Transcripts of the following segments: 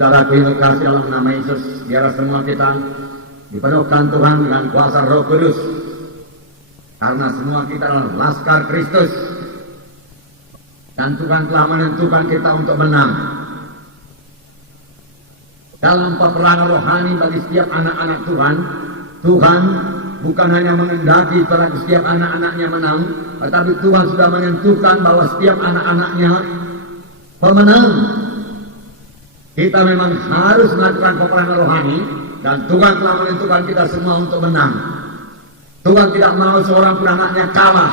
Saudara yang kasih dalam nama Yesus, biarlah semua kita dipenuhkan Tuhan dengan kuasa Roh Kudus. Karena semua kita adalah laskar Kristus. Dan Tuhan telah menentukan kita untuk menang. Dalam peperangan rohani bagi setiap anak-anak Tuhan, Tuhan bukan hanya mengendaki terhadap setiap anak-anaknya menang, tetapi Tuhan sudah menentukan bahwa setiap anak-anaknya pemenang. Kita memang harus melakukan peperangan rohani, dan Tuhan telah menentukan kita semua untuk menang. Tuhan tidak mau seorang pun anaknya kalah.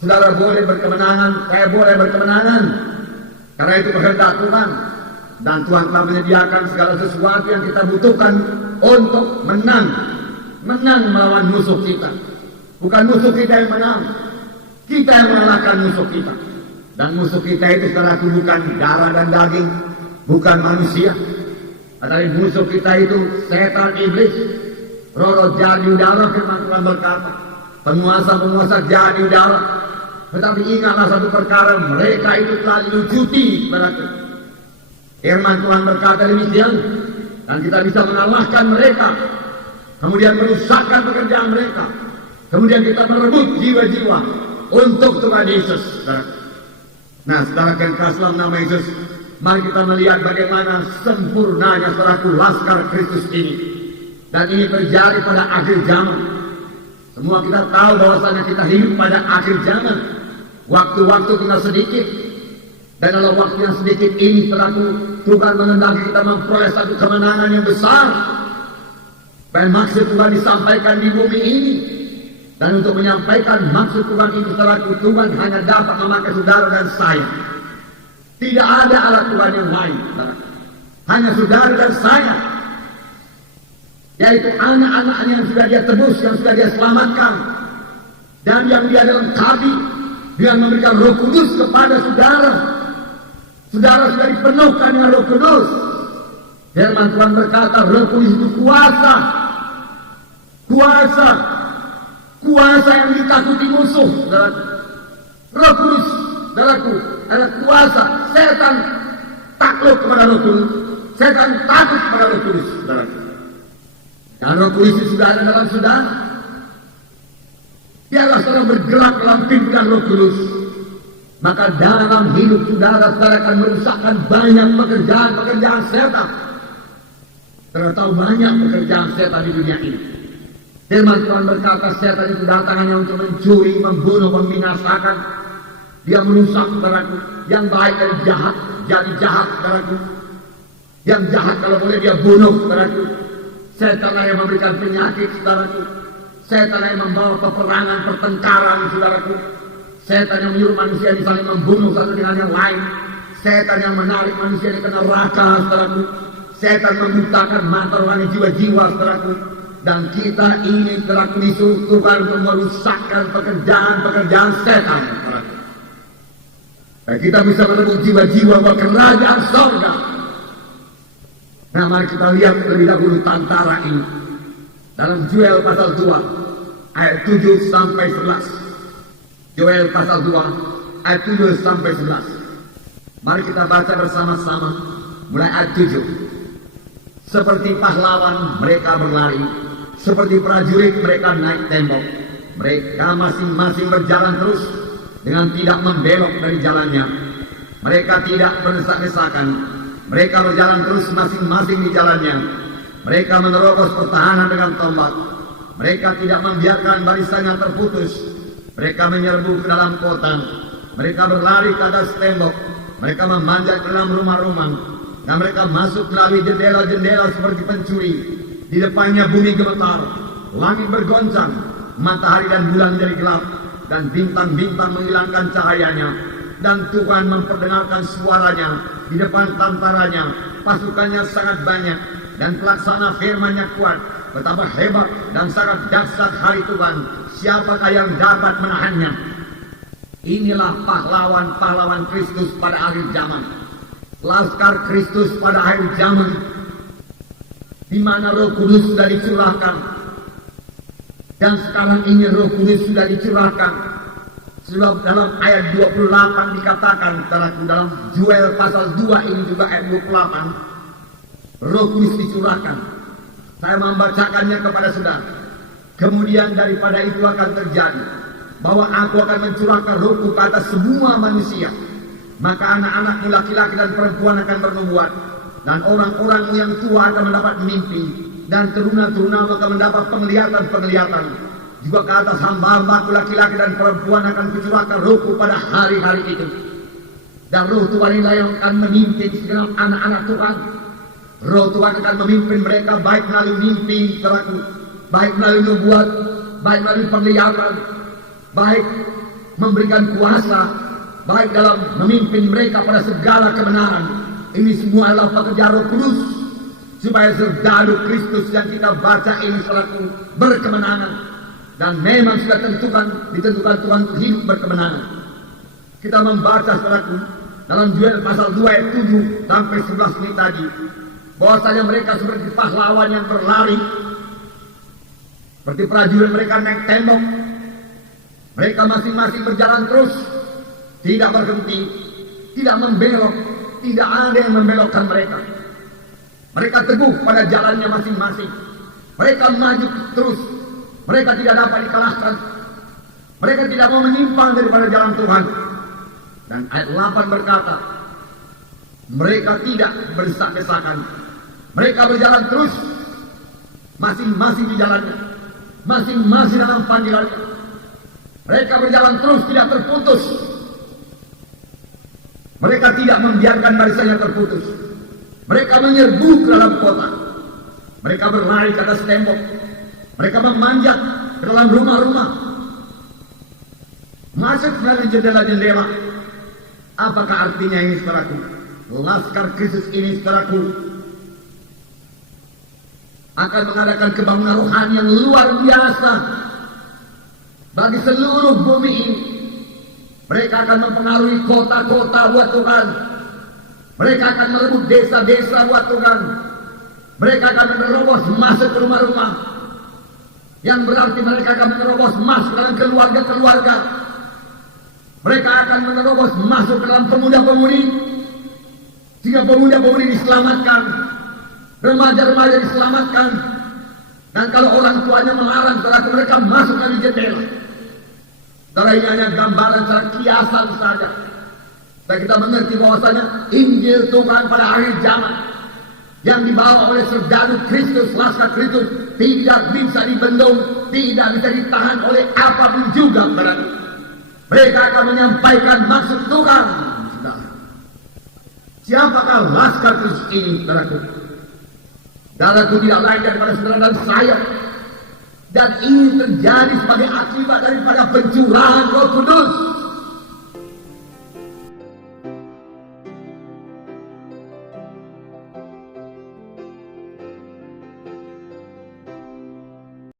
Saudara boleh berkemenangan, saya boleh berkemenangan. Karena itu kehendak Tuhan. Dan Tuhan telah menyediakan segala sesuatu yang kita butuhkan untuk menang. Menang melawan musuh kita. Bukan musuh kita yang menang. Kita yang mengalahkan musuh kita. Dan musuh kita itu saudara bukan darah dan daging. Bukan manusia. Tetapi musuh kita itu setan iblis. Roh-roh jahat di udara, firman Tuhan berkata. Penguasa-penguasa jahat di udara. Tetapi ingatlah satu perkara, mereka itu telah dilucuti berarti. Firman Tuhan berkata demikian. Dan kita bisa mengalahkan mereka. Kemudian merusakkan pekerjaan mereka. Kemudian kita merebut jiwa-jiwa untuk Tuhan Yesus. Nah, setelah kasih dalam nama Yesus, mari kita melihat bagaimana sempurnanya saudaraku laskar Kristus ini. Dan ini terjadi pada akhir zaman. Semua kita tahu bahwasanya kita hidup pada akhir zaman. Waktu-waktu kita sedikit. Dan dalam waktu yang sedikit ini saudaraku, Tuhan mengendaki kita memperoleh satu kemenangan yang besar. Dan maksud Tuhan disampaikan di bumi ini. Dan untuk menyampaikan maksud Tuhan itu saudaraku, Tuhan hanya dapat memakai saudara dan saya. Tidak ada alat Tuhan yang lain, saudara. Hanya saudara dan saya. Yaitu anak-anaknya yang sudah dia tebus, yang sudah dia selamatkan. Dan yang dia lengkapi dengan memberikan Roh Kudus kepada saudara. Saudara sudah dipenuhkan dengan Roh Kudus. Firman Tuhan berkata, Roh Kudus itu kuasa. Kuasa. Kuasa yang ditakuti musuh. Saudaraku. Roh Kudus, saudaraku, adalah kuasa. Setan takluk kepada Roh Kudus. Setan takut kepada Roh Kudus, saudaraku. Dan Roh Kudus itu sudah ada dalam saudara. Biarlah saudara bergerak dalam pimpinan Roh Kudus. Maka dalam hidup saudara akan merusakkan banyak pekerjaan-pekerjaan setan. Saudara tahu banyak pekerjaan setan di dunia ini. Firman Tuhan berkata setan itu datang hanya untuk mencuri, membunuh, membinasakan. Dia merusak saudaraku. Yang baik dari jahat, jadi jahat saudaraku. Yang jahat kalau boleh dia bunuh saudaraku. Setan yang memberikan penyakit saudaraku. Setan yang membawa peperangan, pertengkaran saudaraku. Setan yang menyuruh manusia ini saling membunuh satu dengan yang lain. Setan yang menarik manusia ini ke neraka saudaraku. Setan membutakan mata rohani jiwa-jiwa saudaraku. Dan kita ini saudaraku disuruh Tuhan untuk merusakkan pekerjaan-pekerjaan setan saudaraku. Dan kita bisa merebut jiwa-jiwa ke kerajaan surga. Nah, mari kita lihat lebih dahulu tantara ini. Dalam Yoel pasal 2 ayat 7 sampai 11. Yoel pasal 2 ayat 7 sampai 11. Mari kita baca bersama-sama mulai ayat 7. Seperti pahlawan mereka berlari, seperti prajurit mereka naik tembok. Mereka masing-masing berjalan terus dengan tidak membelok dari jalannya. Mereka tidak berdesak-desakan. Mereka berjalan terus masing-masing di jalannya. Mereka menerobos pertahanan dengan tombak. Mereka tidak membiarkan barisannya terputus. Mereka menyerbu ke dalam kota. Mereka berlari ke atas tembok. Mereka memanjat ke dalam rumah-rumah. Dan mereka masuk melalui jendela-jendela seperti pencuri. Di depannya bumi gemetar. Langit bergoncang. Matahari dan bulan menjadi gelap. Dan bintang-bintang menghilangkan cahayanya. Dan Tuhan memperdengarkan suaranya. Di depan tantaranya, pasukannya sangat banyak. Dan pelaksana firman-Nya kuat. Betapa hebat dan sangat dahsyat hari Tuhan. Siapakah yang dapat menahannya? Inilah pahlawan-pahlawan Kristus pada akhir zaman. Laskar Kristus pada akhir zaman. Di mana Roh Kudus sudah dicurahkan. Dan sekarang ini Roh Kudus sudah dicurahkan. Sebab dalam ayat 28 dikatakan dalam Yoel pasal 2 ini juga ayat 28. Roh Kudus dicurahkan. Saya membacakannya kepada saudara. Kemudian daripada itu akan terjadi bahwa aku akan mencurahkan rohku ke atas semua manusia. Maka anak-anakmu laki-laki dan perempuan akan bernubuat, dan orang-orang yang tua akan mendapat mimpi, dan teruna-teruna akan mendapat penglihatan-penglihatan. Juga ke atas hamba-hambaku laki-laki dan perempuan akan kucurahkan rohku pada hari-hari itu. Dan roh Tuhan inilah yang akan memimpin segenap anak-anak Tuhan. Roh Tuhan akan memimpin mereka baik melalui mimpi, saudaraku, baik melalui nubuat, baik melalui penglihatan, baik memberikan kuasa, baik dalam memimpin mereka pada segala kebenaran. Ini semua adalah pekerjaan Roh Kudus, supaya serdadu Kristus yang kita baca ini saudaraku berkemenangan. Dan memang sudah ditentukan Tuhan untuk hidup berkemenangan. Kita membaca saudaraku dalam Yoel pasal 2 ayat 7 sampai 11 ini tadi, bahwasanya mereka seperti pahlawan yang berlari, seperti prajurit mereka naik tembok. Mereka masing-masing berjalan terus, tidak berhenti, tidak membelok, tidak ada yang membelokkan mereka. Mereka teguh pada jalannya masing-masing. Mereka maju terus. Mereka tidak dapat dikalahkan. Mereka tidak mau menyimpang daripada jalan Tuhan. Dan ayat 8 berkata, mereka tidak berdesak-desakan. Mereka berjalan terus, masing-masing di jalannya, masing-masing dalam panggilannya. Mereka berjalan terus, tidak terputus. Mereka tidak membiarkan barisannya terputus. Mereka menyerbu ke dalam kota. Mereka berlari ke atas tembok. Mereka memanjat ke dalam rumah-rumah. Masuk melalui jendela-jendela. Apakah artinya ini, saudaraku? Laskar Kristus ini, saudaraku, akan mengadakan kebangunan rohani yang luar biasa bagi seluruh bumi ini. Mereka akan mempengaruhi kota-kota buat Tuhan. Mereka akan merebut desa-desa buat Tuhan. Mereka akan menerobos masuk ke rumah-rumah, yang berarti mereka akan menerobos masuk dalam keluarga-keluarga. Mereka akan menerobos masuk ke dalam pemuda-pemudi, sehingga pemuda-pemudi diselamatkan, remaja-remaja diselamatkan. Dan kalau orang tuanya melarang, saudara, mereka masuk dari jendela. Saudara, ini hanya gambaran secara kiasan saja. Dan kita mengerti bahwasanya Injil Tuhan pada akhir zaman yang dibawa oleh serdadu Kristus, laskar Kristus, tidak bisa dibendung, tidak bisa ditahan oleh apapun juga. Mereka akan menyampaikan maksud Tuhan. Siapakah laskar Kristus ini, saudaraku? Saudaraku, tidak lain daripada saudara dan saya. Dan ini terjadi sebagai akibat daripada pencurahan Roh Kudus.